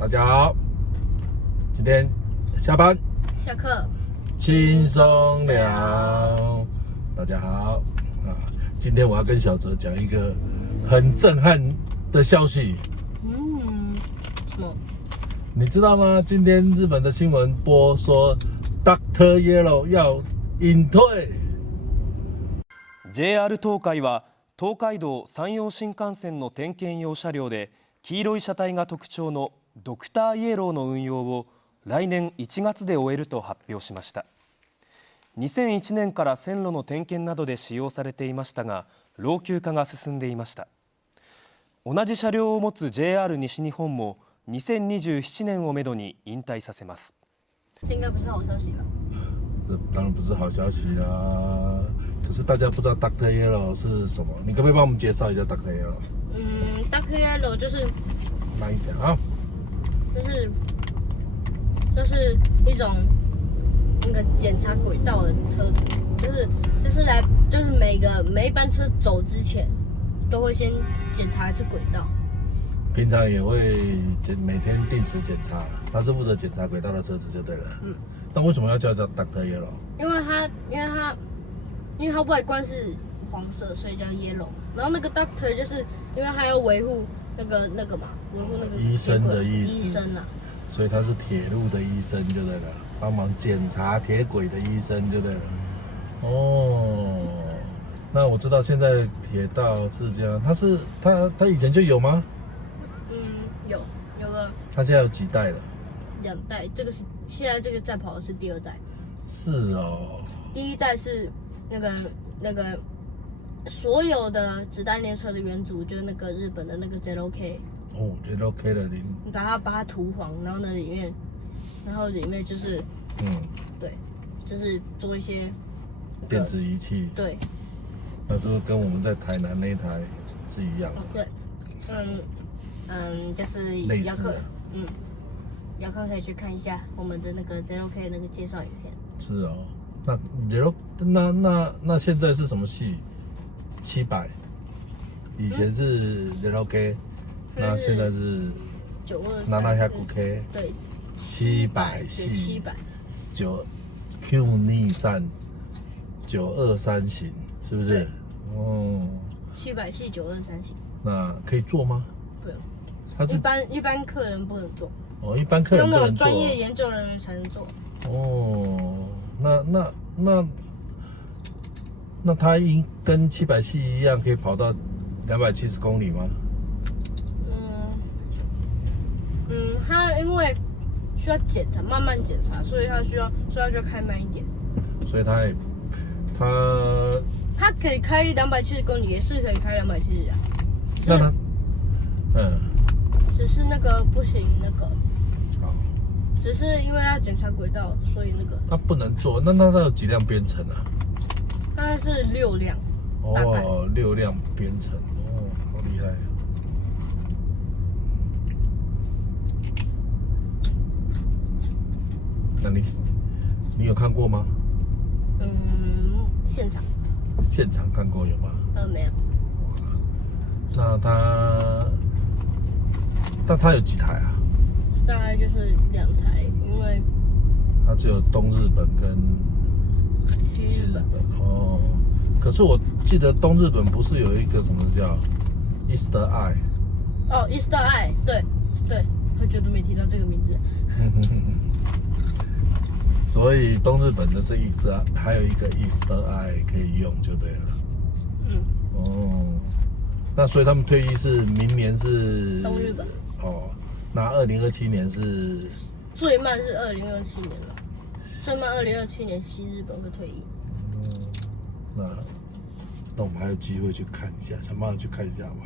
大家好，今天下班下课，轻松聊。大家好今天我要跟小哲讲一个很震撼的消息。什么？你知道吗？今天日本的新闻播说 Dr. Yellow 要隐退。JR 東海は東海道山陽新幹線の点検用車両で黄色い車体が特徴のドクターイエローの運用を来年1月で終えると発表しました。2001年から線路の点検などで使用されていましたが、老朽化が進んでいました。同じ車両を持つ JR 西日本も2027年をめどに引退させます。这应该不是好消息吧？这当然不是好消息啦。可是大家不知道 Dr. Yellow 是什么，你可不可以帮我们介绍一下 Dr. Yellow？Dr. Yellow 就是慢一点啊，就是一种那个检查轨道的车子，就是每一班车走之前都会先检查一次轨道。平常也会每天定时检查，他是负责检查轨道的车子就对了。那为什么要叫 Dr. Yellow？ 因为它外观是黄色，所以叫 Yellow。然后那个 Doctor 就是因为他要维护那个嘛，维护那个医生的意思。医生啊，所以他是铁路的医生就对了，帮忙检查铁轨的医生就对了。哦，那我知道现在铁道是这样，他以前就有吗？有了。他现在有几代了？2代，现在这个在跑的是第2代。是哦。第1代是那个所有的子弹列车的原主，就是那个日本的那个 0K。哦 ，0K 的零。你把它涂黄，然后里面就是对，就是做一些电子仪器。对。那是不是跟我们在台南那一台是一样的？对。就是类似的。遥康可以去看一下我们的那个 0K 那个介绍影片。是哦。那现在是什么系？700，以前是 0K，那现在是700K，对，700系，700 Q 逆散923型，是不是？哦，700系923型。那可以坐吗？不用，一般客人不能坐。哦，一般客人不能坐。那种专业研究人员才能坐。哦，那它跟700系一样，可以跑到270公里吗？它因为需要检查，慢慢检查，所以它就要开慢一点。所以它可以开270公里，也是可以开270啊。那它，只是那个不行，好。只是因为要检查轨道，所以它不能坐。那它有几辆编程啊？大概是6辆。哦，6辆编程，哦，好厉害。那你有看过吗？现场看过有吗？没有。那它有几台啊？大概就是2台，因为它只有东日本跟西日本哦。可是我记得东日本不是有一个什么叫 Easter Eye？ 哦 ，Easter Eye， 对，好久都没听到这个名字。所以东日本的是 Easter， 还有一个 Easter Eye 可以用就对了。哦，那所以他们退役是明年是东日本。哦，那2027年是最慢是2027年了，最慢2027年西日本会退役。那我们还有机会去看一下，想办法去看一下吧。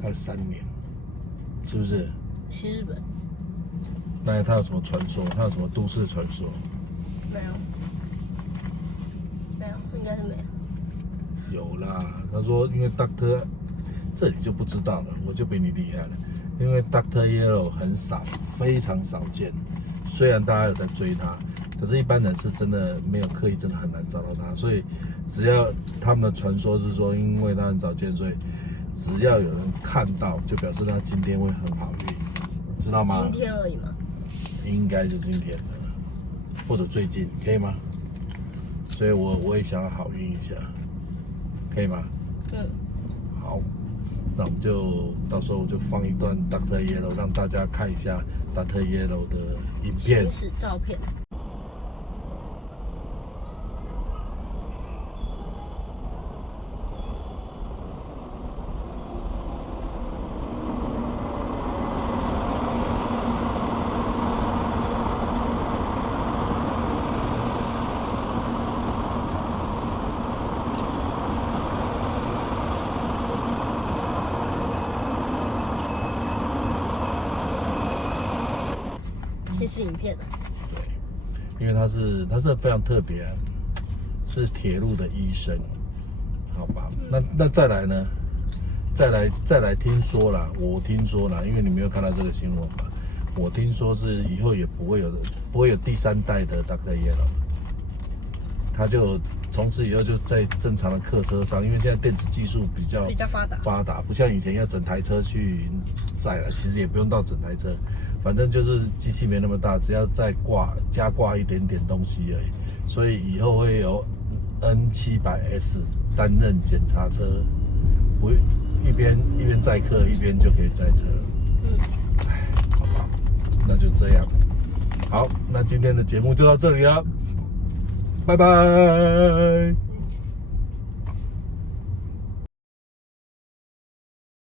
还有3年，是不是？西日本。那它有什么传说？它有什么都市传说？没有，应该是没有。有啦，他说因为 Dr. 这里就不知道了，我就比你厉害了。因为 Dr. Yellow 很少，非常少见。虽然大家有在追他，可是一般人是真的没有刻意，真的很难找到他。所以只要他们的传说是说，因为他很少见，所以只要有人看到，就表示他今天会很好运。知道吗？今天而已嘛。应该是今天的，或者最近，可以吗？所以我也想要好运一下，可以吗？嗯。好，那我们就到时候就放一段 Dr. Yellow 让大家看一下 Dr. Yellow 的影片行。驶照片。先是影片的。对，因为他是非常特别、啊，是铁路的医生，好吧？那再来呢？再来听说啦，我听说啦，因为你没有看到这个新闻嘛，我听说是以后也不会有第3代的 Dr. Yellow， 他就从此以后就在正常的客车上，因为现在电子技术比较发达，不像以前要整台车去载了，其实也不用到整台车，反正就是机器没那么大，只要再加挂一点点东西而已，所以以后会有 N700S 担任检查车，不一边载客一边就可以载车。好吧，那就这样。好，那今天的节目就到这里了，拜拜。